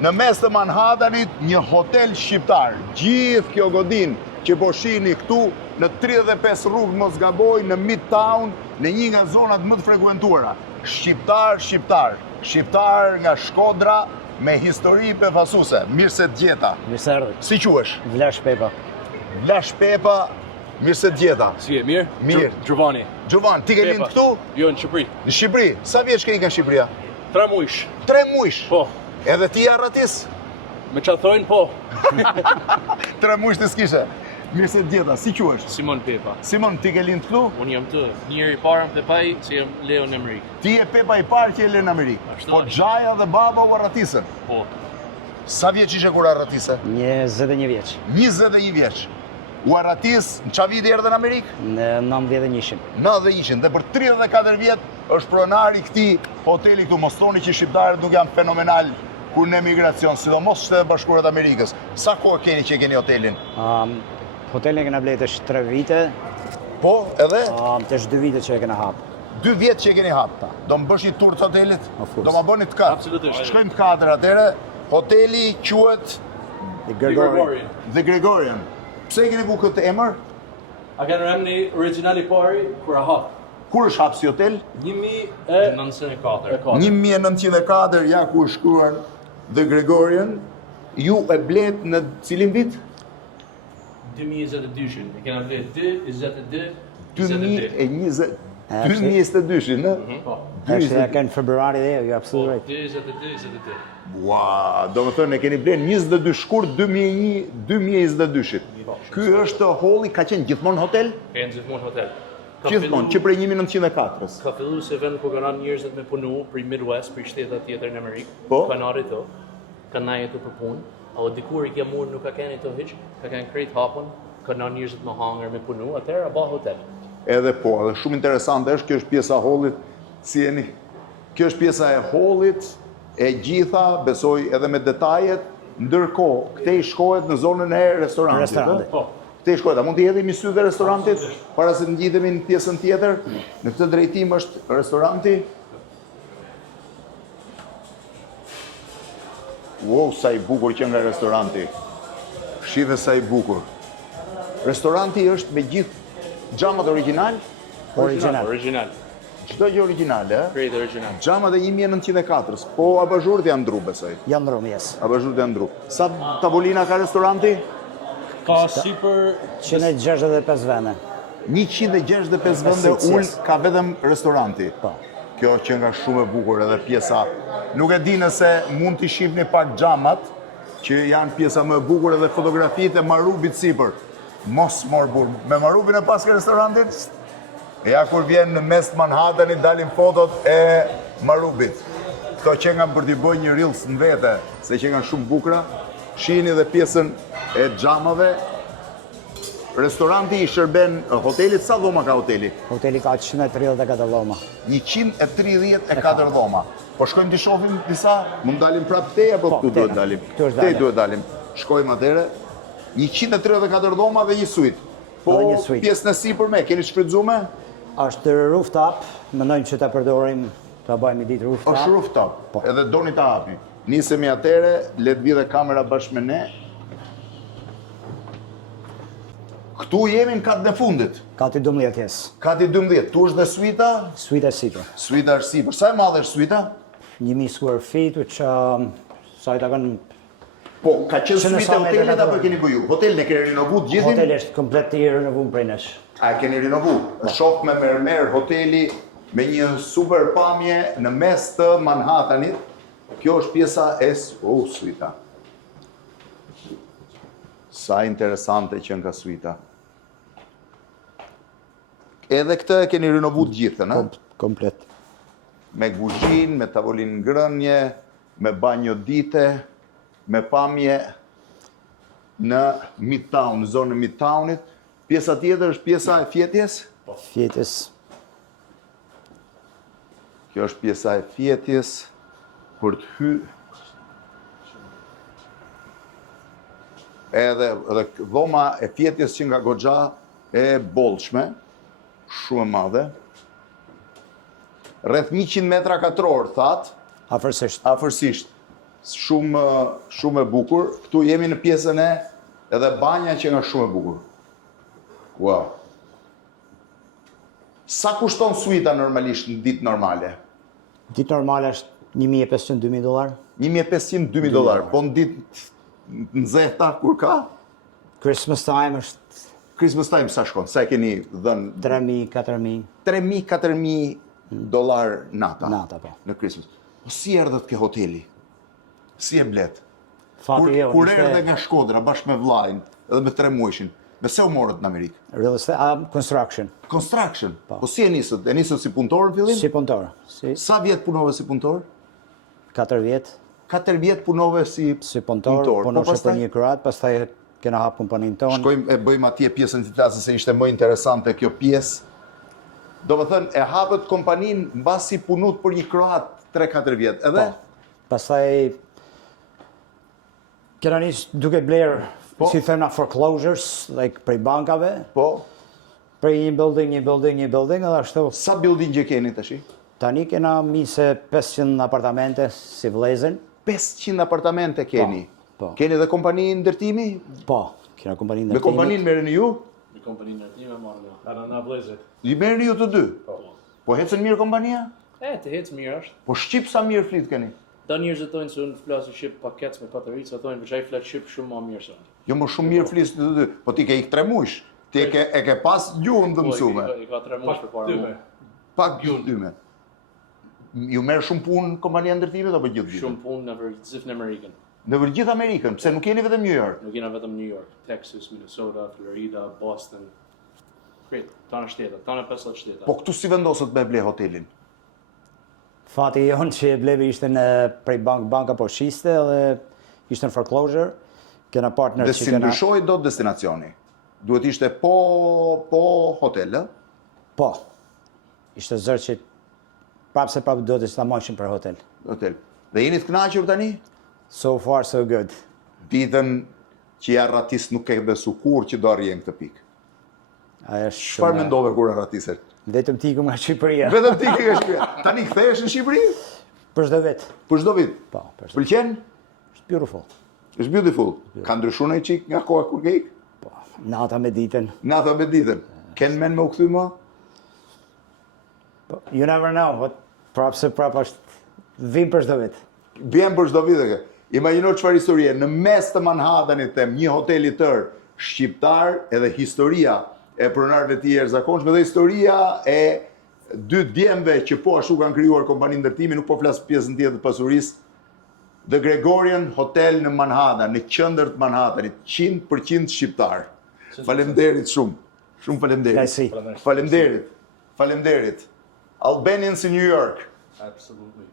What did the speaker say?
Në mes të Manhattanit, një hotel shqiptar. Gjithë kjo godin që po shihni këtu, në 35 rrugë mos gaboj, në Midtown, në një nga zonat më të frekuentuara. Shqiptar nga Shkodra, me histori befasuese. Mirë se t'gjeta. Mirë se erdhët. Si quhesh? Vlash Pepa. Vlash Pepa, mirë se t'gjeta. Si e mirë? Mirë. Giovanni. Giovanni, ti ke lind këtu? Jo, në Shqipëri. Në Shqipëri. Sa vjeç ke nga Shqipëria? 3 mujsh. 3 mujsh? Po. Edhe ti arratis? Me që thojnë, po. 3 mujsh të s'kishe. Mirë se t'gjeta. Si quhesh? Simon Pepa. Simon, ti ke lind këtu? Unë jam të njëri parë më të paj që jam Leo në Amerikë. Ti e Pepa i parë që e le në Amerikë. Ashtu Po është. Xhaja dhe baba u arratisën. Po. Sa vjeç ishe kur arratise? 21 vjeç. 21 vjeç. U arratis, në qa viti erdhe në Amerikë? Në 91. 91, dhe për 34 vjet është pronari këti hoteli këtu. Mos thoni që shqiptarët nuk janë fenomenal kur në emigracion, sidomos Shtetet Bashkuara të Amerikës. Sa kohë keni që keni hotelin? Hotelin e kena blejt është 3 vite, Po, edhe? të është 2 vite që e kena hapë. 2 vjet që e keni hapë. Do më bësh një tur të hotelit? Of course. Do më bëni të katë? Absolutisht. Shkojmë të katër atere. Hoteli quhet The Gregorian. The Gregorian. Pse e keni bu këtë emër? A kanë rëmë një originali pari, kur a hapë. Kur është hapë si hotel? 1904. 1904, ja ku është shkruar The Gregorian. Ju e blet në cilin vit? 2022. E kena vlet 22. 2020. 2022, në? Po. Është e kanë februari dhe jo, absolut. 22. Ua, do më thënë, e keni blen 22 shkurt 2022-shit. Ky është holli, ka qenë gjithmonë hotel? Ka jenë gjithmonë hotel. Gjithmonë, që prej 1904-s. Ka fillu se vend ku kanë njerëzit me punu për Midwest, për shteta tjetër në Amerikë. Po. Kanë arrit të, kanë na jetu për punë. O dikur i kja murë nuk ka keni të hiq, ka kanë krejt hapën, kanë njerëzit me hangër me punu, atëherë a ba hotel. Edhe po, edhe shumë interesante është, kjo është pjesa e hollit, si jeni. Kjo është pjesa e hollit, e gjitha, besoj edhe me detajet, ndërkohë, këte i shkohet në zonën e restorantit. Po. Këte i shkohet, a mund të jeti sy dhe restorantit, para se të ngjitemi në pjesën tjetër, në këtë drejtim është restoranti. Wow, sa i bukur që nga restoranti. Shive sa i bukur. Restoranti është me gjithë xhamat original? Original. Çdo gjë origjinale, ë? Krejt original. Xhamat e 1904-s, po abazhurët janë ndru, besoj. Janë ndrum, yes. Abazhurët janë ndru. Sa tavolina ka restoranti? Ka sipër 165 vende. 165 vende ull ka vetëm restoranti. Po. Kjo që nga shumë e bukur edhe pjesa. Nuk e di nëse mund t'i shihni pak xhamat, që janë pjesa më e bukur edhe fotografitë e Marubit sipër. Mos mor burr. Me Marubin e pas ke restorantin? E ja kur vjen në mes të Manhattanit dalin fotot e Marubit. Këto që nga për t'i bëj një reels në vete, se që nga shumë bukra, shihni dhe pjesën e xhamave. Restoranti i shërben hotelit, sa dhoma ka hoteli? Hoteli ka 134 dhoma. 134 dhoma. Po shkojmë t'i shohim disa, mund dalim prapë te, apo këtu duhet dalim? Këtu është Te dalim. duhet dalim. Shkojmë atere, 134 dhoma dhe një suite. Po Dhe një suite. pjesën e sipër me, keni shfrytzume? Është rooftop, mendojmë që ta përdorim, ta bëjmë ditë rooftop. Është rooftop, Po. edhe doni ta hapi. Nisemi atere, le të vidhe kamera bashkë me ne. Këtu jemi në katën e fundit. Kati 12 jes. Kati 12, tu është dhe suita? Suite e sipër. Suita është sipër. Sa e madhe është suita? 1000 square feet, që sa i ta kanë Po, ka qenë Që në suite sa e hotelit metra apo ka keni bëju? Hotelin e keni rinovu të gjithin? hoteli është komplet i renovuar prej nesh. A e keni rinovu? Shoh me mermer hoteli me një super pamje në mes të Manhattanit. Kjo është pjesa e suita. Sa interesante që nga suita. Edhe këtë e keni rinovu të gjithën, a? Komplet. Me guzhin, me tavolinë ngrënje, me banjo dite, me pamje në Midtown, në zonën e Midtownit. Pjesa tjetër është pjesa e fjetjes. Fjetës. Kjo është pjesa e fjetjes për të hy. Edhe dhoma e fjetjes që nga goxha e bollshme, shumë e madhe. Rreth 100 metra katror, thatë, Afërsisht. afërsisht. shumë e bukur. Këtu jemi në pjesën e edhe banja që nga shumë e bukur. Wow. Sa kushton suita normalisht në ditë normale? Ditë normale është $1,500–2,000. $1,500–2,000, po në ditë nxehta kur ka? Christmas time është Christmas time sa shkon? Sa e keni dhënë? $3,000–4,000. $3,000–4,000 nata. Nata, po. Në Christmas. Po si erdhët ke hoteli? Si e blet? Fati jo, Kur erdhe nga Shkodra bashkë me vllajin edhe me 3 muajshin, me se u morët në Amerikë? real estate, construction. Construction. Po si e nisët? E nisët si punëtor në fillim? Si punëtor. Si Sa vjet punove si punëtor? 4 vjet 4 vjet punove si punëtor, Po punoshe pastaj për një kroat, pastaj kena hap kompaninë tonë. shkojmë e bëjmë atje pjesën që flasën se ishte më interesante kjo pjesë. Do më thënë, e hapët kompaninë mbasi punut për një kroat 3-4 vjet. Edhe? Pastaj kena nisë duke bler, si them na foreclosures, like prej bankave, Po. prej një building, edhe ashtu. Sa building që keni tash? Tani kena se 500 apartamente si vëllezën. 500 apartamente keni. Po. Keni edhe kompani ndërtimi? Po, kena kompaninë Me kompaninë merreni ju? Me kompaninë e time marrë nga. Ana na vëllezërit. I merreni ju të dy? Po hecën mirë kompania? Të hecë mirë është. Po shqip sa mirë flit keni? Da njerëzit thonë se unë flasë shqip paket me patëricë, thonë veçaj flet shqip shumë më mirë se unë. Jo më shumë mirë flisni të dy. Po ti ke ik 3 muaj. Ti e ke pas gjuhën të mësume. I ka 3 muaj përpara mua. Pak gjuhë dyme. Ju merr shumë punë kompania ndërtimit apo gjithë ditën? Shumë punë në gjithë në Amerikën. Në gjithë Amerikën, pse nuk jeni vetëm New York? Nuk jena vetëm New York, Texas, Minnesota, Florida, Boston. Krejt, tana shteta, tana 50 shteta. Po këtu si vendosët me ble hotelin? Fati jonë që e blevi ishte në prej banka po shiste dhe ishte në foreclosure. Kena partner Dhe që si ndryshoj do destinacioni? Duhet ishte po hotel, ë? Po. Ishte zërë që prapë do të ta mojshin për hotel. Hotel. Dhe jeni të kënaqur tani? So far, so good. Ditën që ja ratis nuk ke besu kur që do arrijen këtë pikë. Aja është Çfarë shumë. mendove kur arratiser? Vetëm tiku nga Shqipëria. Vetëm ti ke Shqipëri. Tani kthehesh në Shqipëri? Për çdo vit. Për çdo vit. Po, për çdo. Pëlqen? Është beautiful. Është beautiful. Ka ndryshuar një çik nga koha kur ke ik? Po, nata me ditën. Nata me ditën. Ken men me u kthy më? Po, you never know. Prapë është vim për çdo vit. Vjen për çdo vit e ke. Imagjino çfarë historie, në mes të Manhattanit them, një hotel i tërë shqiptar, edhe historia e pronarëve të jashtëzakonshme dhe historia e 2 djemve që po ashtu kanë krijuar kompaninë ndërtimi, nuk po flas pjesën tjetër të pasurisë. The Gregorian Hotel në Manhattan, në qendër të Manhattanit, 100% shqiptar. Faleminderit shumë. Shumë faleminderit. Knajsi. Faleminderit. Faleminderit. Albanians in New York. Absolutely.